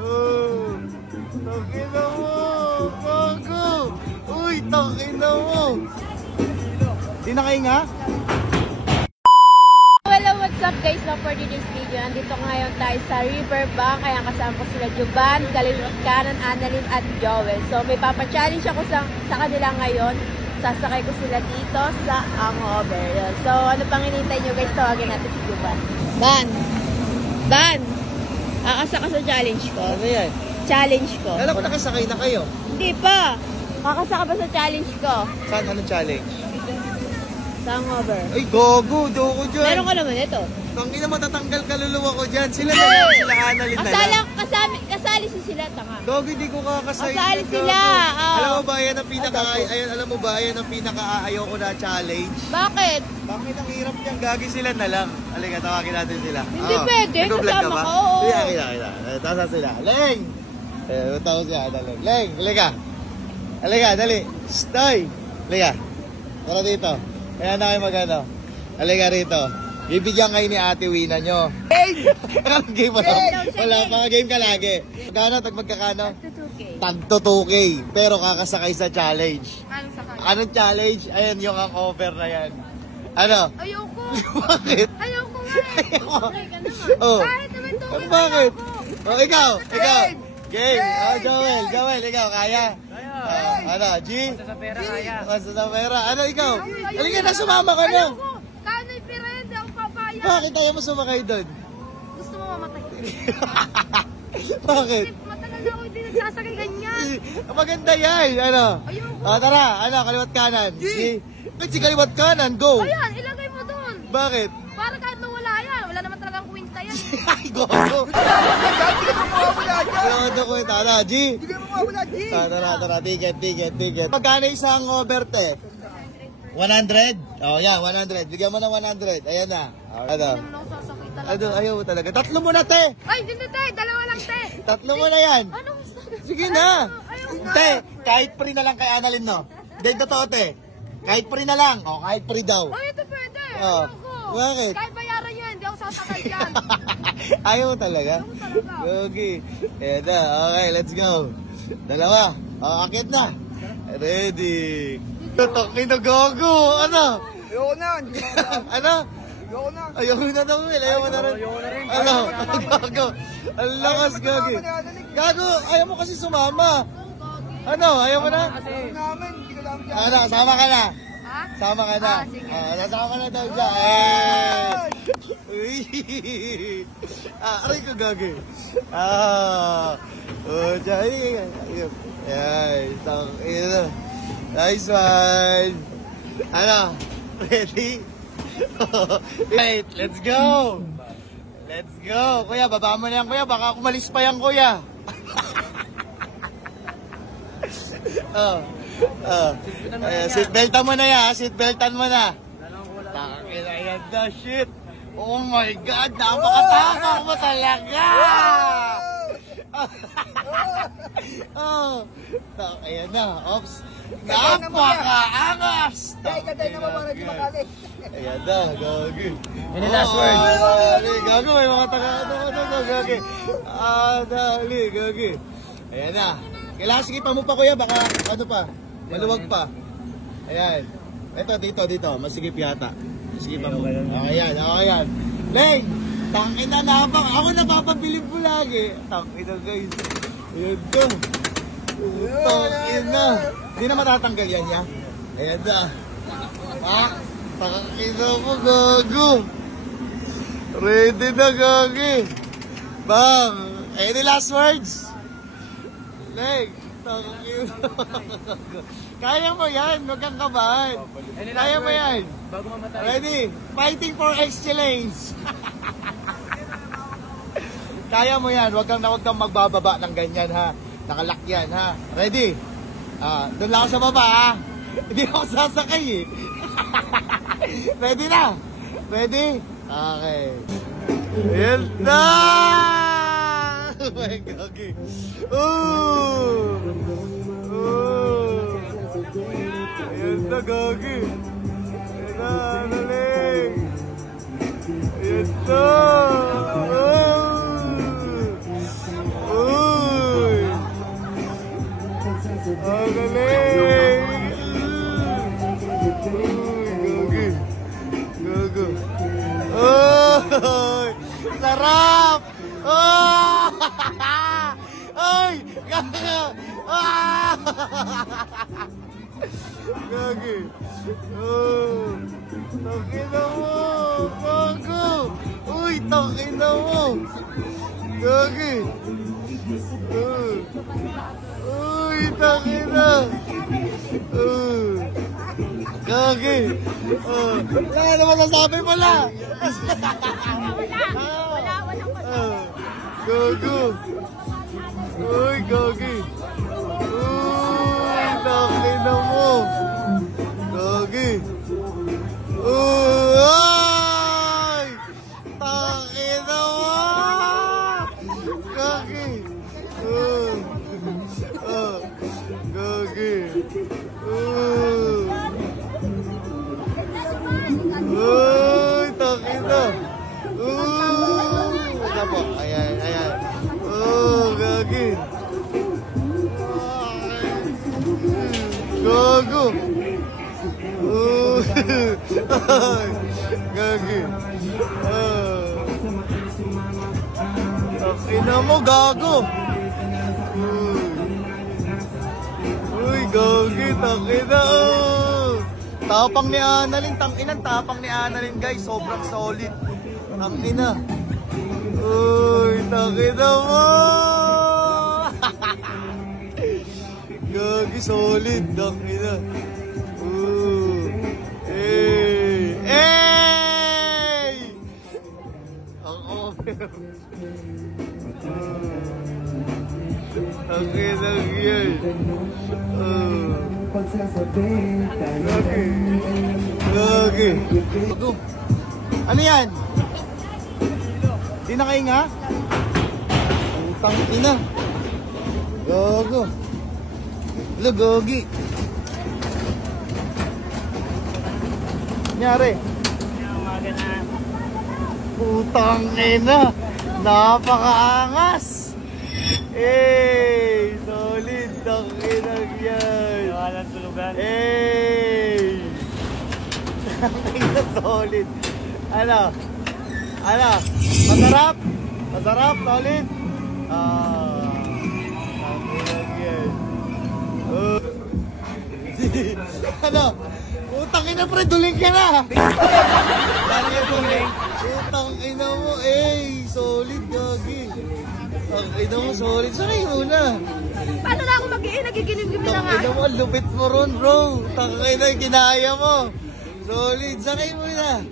Oh, takina mo. Gago. Uy, takina mo. Di na kayo nga? Hello, what's up guys? So for today's video, nandito ngayon tayo sa Riverbank. Kaya kasama ko sila Juban, Kaliwat Kanan, Annalyn at Joel. So may papa-challenge ako sa kanila ngayon. Sasakay ko sila dito sa hangover. So ano pang hinintay nyo guys? Tawagin natin si Juban. Dan! Kakasa ka sa challenge ko. Ano yan? Challenge ko. Alam ko nakasakay na kayo. Hindi pa! Kakasa ka ba sa challenge ko? Saan? Anong challenge? Sa hangover. Ay, gogo! Do ko dyan. Meron ka naman ito. Tangina, matatanggal kaluluwa ko dyan. Sila na lang. Sila Annalyn na lang. Kasali si sila, tanga. Gogo, hindi ko kakasay. Kasali sila. Oh. Alam mo ba, yan ang pinaka-ayaw ko na challenge? Bakit? Bakit ang hirap niyang gagi sila na lang? Halika, tawagin natin sila. Hindi pwede, kasama ka. Oo. Kita. Tasa sila. Leng! Tawag siya, Annalyn. Leng, halika. Halika, dali. Stay! Halika. Tara dito. Kaya na kayo magano. Halika rito. Bibigyan kayo ni Ate Wina nyo. Game! Anong game mo? Wala pa. Game ka lagi. Magkano? Magkakano? Tagto 2K. Pero kakasakay sa challenge. Anong sakay? Anong challenge? Ayan yung hangover na yan. Ano? Ayoko. Bakit? Ayoko nga eh. Ayoko. Okay ka naman. Oh. Kahit naman to. Bakit? Oh, ikaw. Game. Oh, Joel, ikaw. Kaya? Ano? G? Basta sa pera kaya. Basta sa pera. Ano ikaw? Halika na, sumama ka na. Ayoko. Kahit may pera yan, di ako papayag. Bakit ayaw mo sumakay doon? Gusto mo mamatay. Bakit? Matagal na ako hindi nagsasakay ganyan. Maganda yan. Ano? Ayoko. Tara. Ano? Kaliwat kanan. Si kaliwat kanan. Go. Ayan, ilagay mo doon. Bakit? Para kahit nawala yan. Wala naman talagang kwenta yan. Ay, gogo. Ano ko ito? Ano? G? Tara. Ticket. Magkano isang hangover, te? 100? Oh, yeah, 100. Bigyan mo ng 100. Ayan na. Ano? Hindi naman ako sasakay talaga. Ano? Ayaw mo talaga. Tatlo mo na, te. Ay, hindi te. Dalawa lang te. Tatlo mo na yan. Ano? Sige na. Ayoko. Te, kahit free na lang kay Annalyn, no? Hindi, totoo, te. Kahit free na lang. O, kahit free daw. Ay, ito pwede. Oh. Ayoko. Bakit? Kahit bayaran yan, hindi ako sasakay dyan. Ayaw mo talaga? Okay. Ayan na. Okay, let's go. Dalawa. O, akit na. Ready. Totokin na gogo. Ano? Ayoko na. Ano? Ayoko na. Ayaw na daw, Will. Ayaw mo na rin. Ayoko na rin. Ano? Gago. Ang lakas, Gagi. Gago, ayaw mo kasi sumama. Ano? Ayaw mo na? Ayoko namin. Hindi ka lang dyan. Ano? Sama ka na. Ha? Sama ka na. Sige. Nasama ka na daw dyan. Eh! Uy! Aray ko, Gagi. Oh, dyan. Ay, ina. Nice one. Ano? Ready? Wait, let's go. Let's go. Kuya, baba mo na yan, kuya. Baka kumalis pa yan, kuya. Seatbeltan mo na yan. Seatbeltan mo na. Takina yan na, shit. Oh my God, napakatakot mo talaga. Ayan na, ops. Napaka-angas. Ayan na, gagi. Yan yung last word. Gago, may mga taga-ano, gagi. Dali, gagi. Ayan na. Kailangan sigipan mo pa, kuya, baka ano pa, maluwag pa. Ayan. Ito, dito. Masigip yata. Sigipan mo. Ayan. Leng! Tangin na napang. Ako napapabilib mo lagi. Tangin na, guys. Ayan ka. Tangin na. Hindi na matatanggal yan, ya? Ayan na. Tangin na mo, gago. Ready na, gagi. Bang! Any last words? Leg, tangin na. Kaya mo yan, huwag kang kabahan. Kaya mo yan. Bago mamatay. Ready? Fighting for excellence. Kaya mo yan, huwag kang magbababa ng ganyan, ha. Nakalak yan, ha. Ready? Doon lang ako sa baba, ha. Hindi ako sasakay, eh. Ready na? Ready? Okay. Ayan na! Oh my God. Ayan na, Gagi. Ayan na, Annalyn. Ayan na. Ah! Gagi. Oh. Takina mo. Gago. Uy, takina mo. Gagi. Uy, takina. Gagi. Wala naman nasabi mo lang. Gago. Uy, gagi. Uy, takina mo. Gagi. Uy! Takina mo. Gagi. Gagi. Uy, takina. Ito po. Ayan, ayan. Gagi. Gago. Gagi. Takina mo, gago. Uy, gagi, takina. Tapang ni Annalyn, tanginan, tapang ni Annalyn, guys. Sobrang solid. Tangina. Uy, takina mo. Gagi, solid. Takina. Hey! Hey! Ang over. Ang inang yan. Gagi. Gagi. Ano yan? Di na kayo nga? Utang ina. Gago. Lo, gogi. Nangyari? Umaga na. Putang ina. Napakaangas. Hey, solid. Tanginang yan. Walang tulugan. Hey. Tanginang solid. Ano? Ano? Masarap? Masarap? Solid? Tanginang yan. Ano? Utang ina pre, duling ka na! Utang ina mo, solid gagi. Utang ina mo, solid. Sakay muna. Paano na ako mag-iin? Nagiginim-gimin na nga. Utang ina mo, lupit mo ron bro. Utang ina, kinaya mo. Solid, sakay muna.